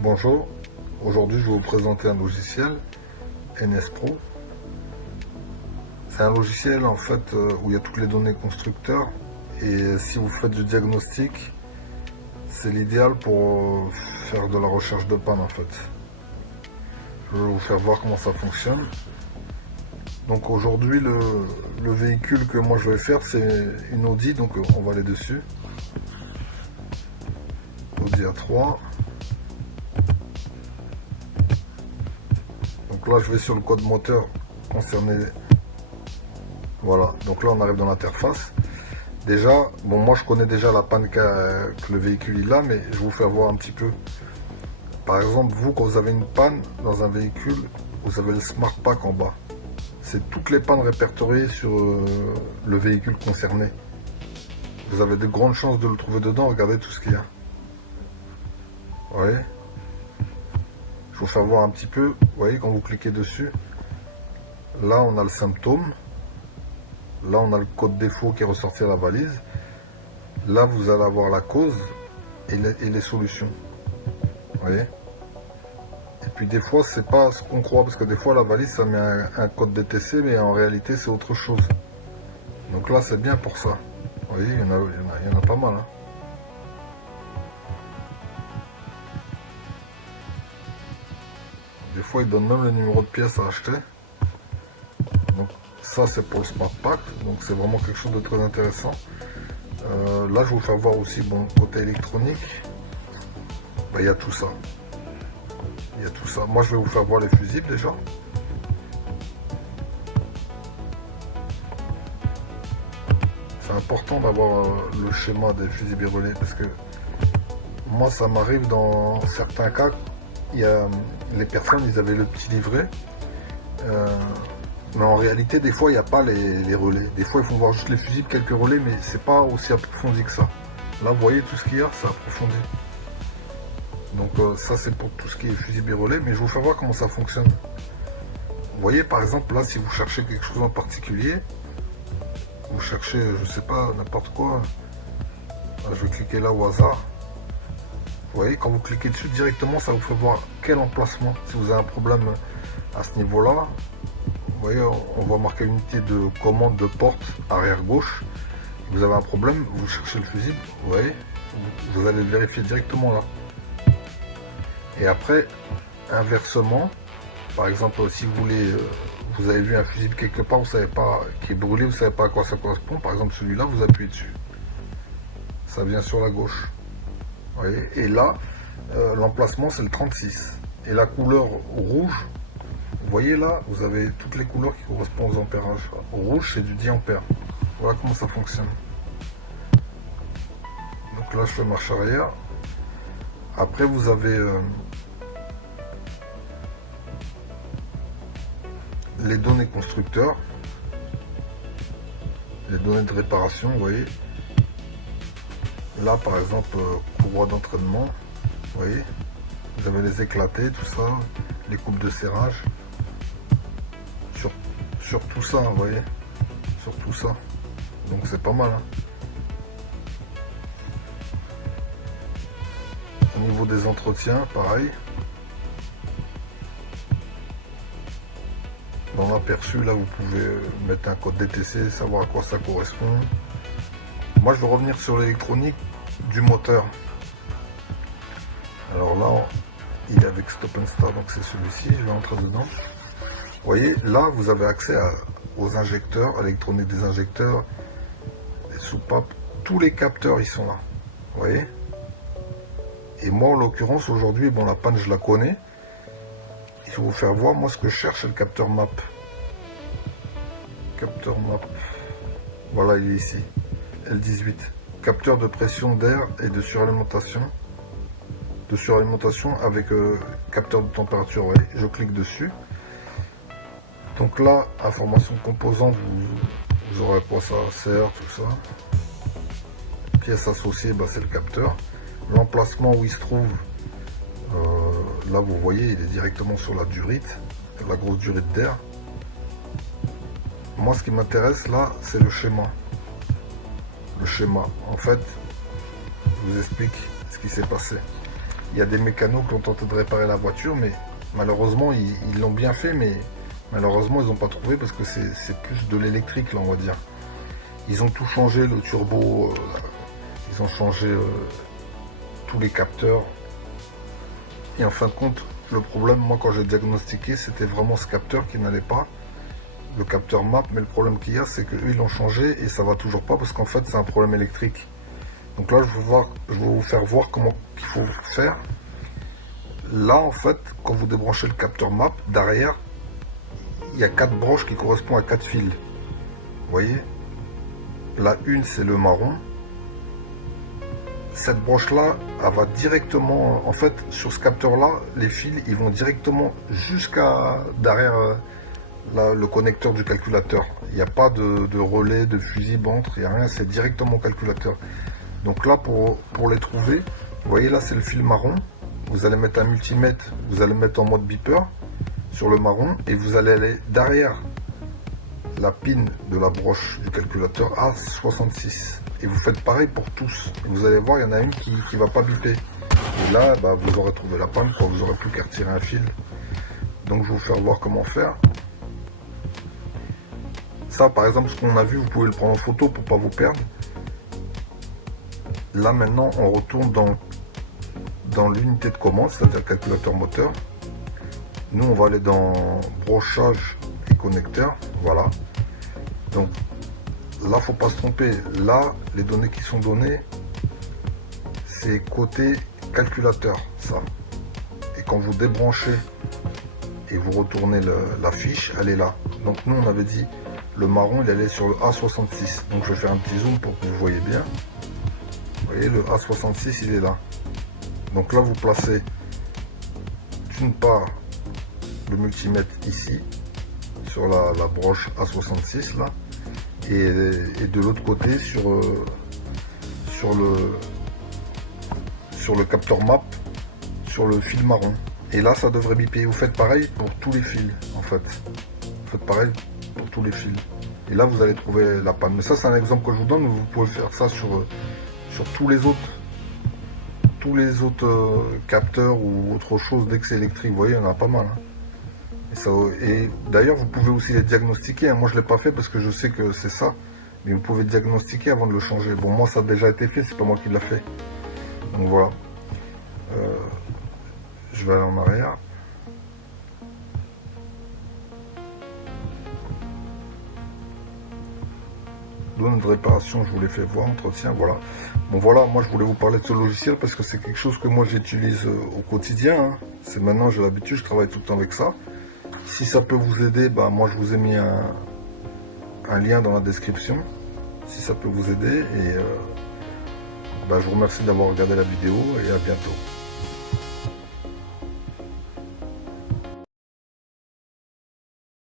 Bonjour, aujourd'hui je vais vous présenter un logiciel NS Pro. C'est un logiciel en fait où il y a toutes les données constructeurs et si vous faites du diagnostic, c'est l'idéal pour faire de la recherche de panne en fait. Je vais vous faire voir comment ça fonctionne. Donc aujourd'hui le véhicule que moi je vais faire c'est une Audi, donc on va aller dessus. Audi A3. Donc là je vais sur le code moteur concerné. Voilà, donc là on arrive dans l'interface. Déjà, bon moi je connais déjà la panne que le véhicule il a, mais je vais vous faire voir un petit peu. Par exemple, vous quand vous avez une panne dans un véhicule, vous avez le Smart Pack en bas. C'est toutes les pannes répertoriées sur le véhicule concerné. Vous avez de grandes chances de le trouver dedans, regardez tout ce qu'il y a. Vous voyez? Je vais vous faire voir un petit peu, vous voyez quand vous cliquez dessus, là on a le symptôme. Là, on a le code défaut qui est ressorti à la valise. Là, vous allez avoir la cause et les solutions. Vous voyez? Et puis, des fois, c'est pas ce qu'on croit, parce que des fois, la valise, ça met un code DTC, mais en réalité, c'est autre chose. Donc là, c'est bien pour ça. Vous voyez, il y en a pas mal. Hein. Des fois, ils donnent même le numéro de pièce à acheter. Donc, ça, c'est pour le Smart Pack. Donc, c'est vraiment quelque chose de très intéressant. Là, je vais vous faire voir aussi, bon, côté électronique, il y a tout ça. Il y a tout ça. Moi, je vais vous faire voir les fusibles déjà. C'est important d'avoir le schéma des fusibles et relais parce que moi, ça m'arrive dans certains cas. Il y a les personnes, ils avaient le petit livret. Mais en réalité, des fois, il n'y a pas les relais. Des fois, ils font voir juste les fusibles, quelques relais, mais c'est pas aussi approfondi que ça. Là, vous voyez tout ce qu'il y a, c'est approfondi. Donc ça, c'est pour tout ce qui est fusible et relais, mais je vais vous faire voir comment ça fonctionne. Vous voyez, par exemple, là, si vous cherchez quelque chose en particulier, vous cherchez, je sais pas, n'importe quoi. Là, je vais cliquer là au hasard. Vous voyez, quand vous cliquez dessus, directement, ça vous fait voir quel emplacement. Si vous avez un problème à ce niveau-là, vous voyez, on va marquer unité de commande de porte arrière gauche. Vous avez un problème, vous cherchez le fusible, vous voyez, vous allez le vérifier directement là. Et après, inversement, par exemple, si vous voulez, vous avez vu un fusible quelque part, vous savez pas, qui est brûlé, vous savez pas à quoi ça correspond. Par exemple, celui-là, vous appuyez dessus. Ça vient sur la gauche. Vous voyez, et là, l'emplacement, c'est le 36. Et la couleur rouge, vous voyez là, vous avez toutes les couleurs qui correspondent aux ampérages. Rouge, c'est du 10 ampères. Voilà comment ça fonctionne. Donc là, je fais marche arrière. Après, vous avez les données constructeurs, les données de réparation, vous voyez. Là, par exemple, courroie d'entraînement, vous voyez. Vous avez les éclatés, tout ça, les coupes de serrage. Sur tout ça, vous voyez. Sur tout ça. Donc c'est pas mal. Hein. Au niveau des entretiens, pareil. Dans l'aperçu, là, vous pouvez mettre un code DTC, savoir à quoi ça correspond. Moi, je vais revenir sur l'électronique du moteur. Alors là, il est avec Stop and Start, donc c'est celui-ci. Je vais entrer dedans. Vous voyez, là, vous avez accès aux injecteurs, à l'électronique des injecteurs, les soupapes. Tous les capteurs, ils sont là. Vous voyez. Et moi, en l'occurrence, aujourd'hui, bon, la panne, je la connais. Il faut vous faire voir, moi, ce que je cherche, c'est le capteur MAP. Capteur MAP. Voilà, il est ici. L18. Capteur de pression d'air et de suralimentation. De suralimentation avec capteur de température. Vous voyez, je clique dessus. Donc là, information de composants, vous aurez à quoi ça sert, tout ça. Pièces associées, bah, c'est le capteur. L'emplacement où il se trouve, là vous voyez, il est directement sur la durite, la grosse durite d'air. Moi, ce qui m'intéresse là, c'est le schéma. Le schéma, en fait, je vous explique ce qui s'est passé. il y a des mécanos qui ont tenté de réparer la voiture, mais malheureusement, ils l'ont bien fait, mais malheureusement, ils n'ont pas trouvé parce que c'est plus de l'électrique, là, on va dire. Ils ont tout changé, le turbo, ils ont changé tous les capteurs. Et en fin de compte, le problème, moi, quand j'ai diagnostiqué, c'était vraiment ce capteur qui n'allait pas, le capteur MAP, mais le problème qu'il y a, c'est qu'eux, ils l'ont changé et ça va toujours pas parce qu'en fait, c'est un problème électrique. Donc là, je vais vous faire voir comment il faut faire. Là, en fait, quand vous débranchez le capteur MAP, derrière, il y a 4 broches qui correspondent à 4 fils. Vous voyez? La une, c'est le marron. Cette broche-là, elle va directement... En fait, sur ce capteur-là, les fils, ils vont directement jusqu'à derrière le connecteur du calculateur. Il n'y a pas de relais, de fusible entre, il n'y a rien, c'est directement au calculateur. Donc là, pour les trouver, vous voyez là, c'est le fil marron. Vous allez mettre un multimètre, vous allez mettre en mode beeper sur le marron et vous allez aller derrière la pin de la broche du calculateur A66. Et vous faites pareil pour tous. Et vous allez voir, il y en a une qui ne va pas biper. Et là, bah, vous aurez trouvé la panne, quoi. Vous n'aurez plus qu'à retirer un fil. Donc je vais vous faire voir comment faire. Ça, par exemple, ce qu'on a vu, vous pouvez le prendre en photo pour ne pas vous perdre. Là, maintenant, on retourne dans l'unité de commande, c'est-à-dire calculateur moteur. Nous, on va aller dans brochage et connecteur. Voilà. Donc, là, faut pas se tromper. Là, les données qui sont données, c'est côté calculateur, ça. Et quand vous débranchez et vous retournez la fiche, elle est là. Donc, nous, on avait dit le marron, il allait sur le A66. Donc, je vais faire un petit zoom pour que vous voyez bien. Vous voyez, le A66, il est là. Donc là, vous placez d'une part le multimètre ici, sur la broche A66, là, et de l'autre côté, sur le capteur MAP, sur le fil marron. Et là, ça devrait biper. Vous faites pareil pour tous les fils, en fait. Vous faites pareil pour tous les fils. Et là, vous allez trouver la panne. Mais ça, c'est un exemple que je vous donne. Vous pouvez faire ça sur tous les autres capteurs ou autre chose dès que c'est électrique. Vous voyez, il y en a pas mal. Hein. Et d'ailleurs, vous pouvez aussi les diagnostiquer. Hein. Moi, je ne l'ai pas fait parce que je sais que c'est ça. Mais vous pouvez diagnostiquer avant de le changer. Bon, moi, ça a déjà été fait. C'est pas moi qui l'a fait. Donc voilà. Je vais aller en arrière. Zone de réparation, je vous l'ai fait voir, entretien, voilà. Bon voilà, moi je voulais vous parler de ce logiciel parce que c'est quelque chose que moi j'utilise au quotidien. Hein. C'est maintenant, j'ai l'habitude, je travaille tout le temps avec ça. Si ça peut vous aider, bah, moi je vous ai mis un lien dans la description. Si ça peut vous aider. Et bah, je vous remercie d'avoir regardé la vidéo et à bientôt.